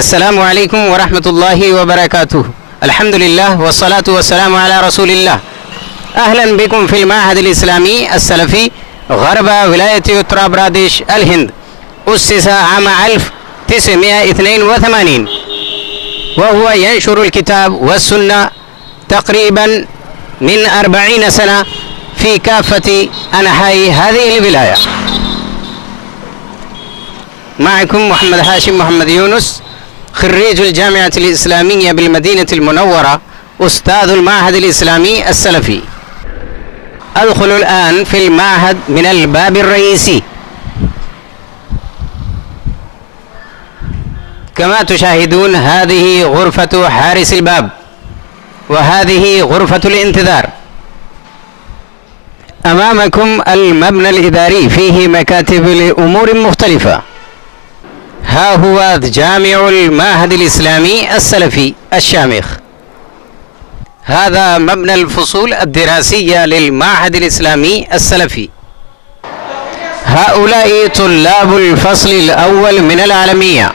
السلام عليكم ورحمة الله وبركاته. الحمد لله والصلاة والسلام على رسول الله. أهلا بكم في المعهد الإسلامي السلفي غرب ولاية उत्तर प्रदेश الهند. أسس عام 1982 وهو ينشر الكتاب والسنة تقريبا من 40 سنة في كافة أنحاء هذه الولاية. معكم محمد هاشم محمد يونس، خريج الجامعة الإسلامية بالمدينة المنورة، أستاذ المعهد الإسلامي السلفي. أدخل الآن في المعهد من الباب الرئيسي. كما تشاهدون هذه غرفة حارس الباب، وهذه غرفة الانتظار. أمامكم المبنى الإداري فيه مكاتب لأمور مختلفة. ها هو جامع المعهد الإسلامي السلفي الشامخ. هذا مبنى الفصول الدراسية للمعهد الإسلامي السلفي. هؤلاء طلاب الفصل الأول من العالمية.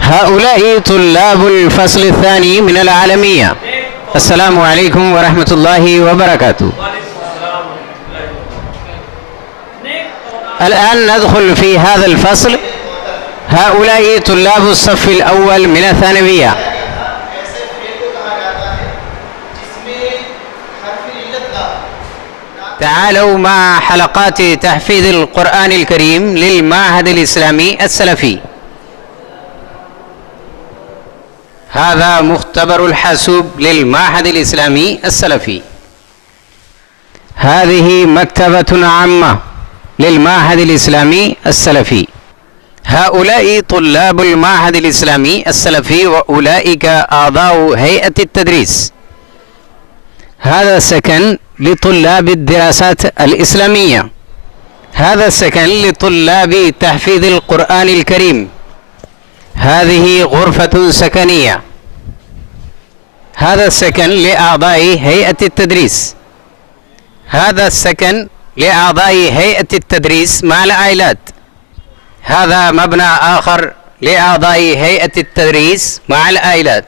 هؤلاء طلاب الفصل الثاني من العالمية. السلام عليكم ورحمة الله وبركاته. الآن ندخل في هذا الفصل. هؤلاء طلاب الصف الأول من الثانوية. تعالوا مع حلقات تحفيظ القرآن الكريم للمعهد الإسلامي السلفي. هذا مختبر الحاسوب للمعهد الإسلامي السلفي. هذه مكتبة عامة للمعهد الإسلامي السلفي. هؤلاء طلاب المعهد الإسلامي السلفي وأولئك أعضاء هيئة التدريس. هذا سكن لطلاب الدراسات الإسلامية. هذا سكن لطلاب تحفيظ القرآن الكريم. هذه غرفة سكنية. هذا السكن لأعضاء هيئة التدريس. هذا السكن لأعضاء هيئة التدريس مع العائلات. هذا مبنى آخر لأعضاء هيئة التدريس مع العائلات.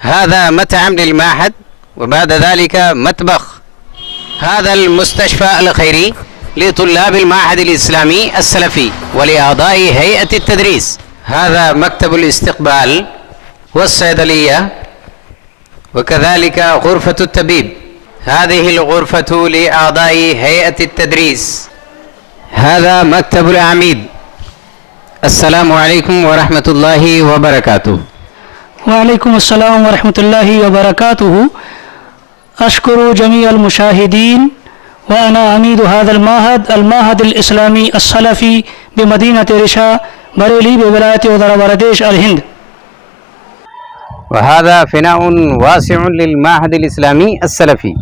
هذا مطعم للمعهد، وبعد ذلك مطبخ. هذا المستشفى الخيري لطلاب المعهد الإسلامي السلفي ولأعضاء هيئة التدريس. هذا مكتب الاستقبال والصيدلية، وكذلك غرفة الطبيب. هذه الغرفة لأعضاء هيئة التدريس. هذا مكتب العميد. السلام عليكم ورحمة الله وبركاته. وعليكم السلام ورحمة الله وبركاته. أشكر جميع المشاهدين، وأنا عميد هذا المعهد الإسلامي السلفي بمدينة رشا بریلی بولاية उत्तर प्रदेश الهند. وهذا فناء واسع للمعهد الإسلامي السلفي.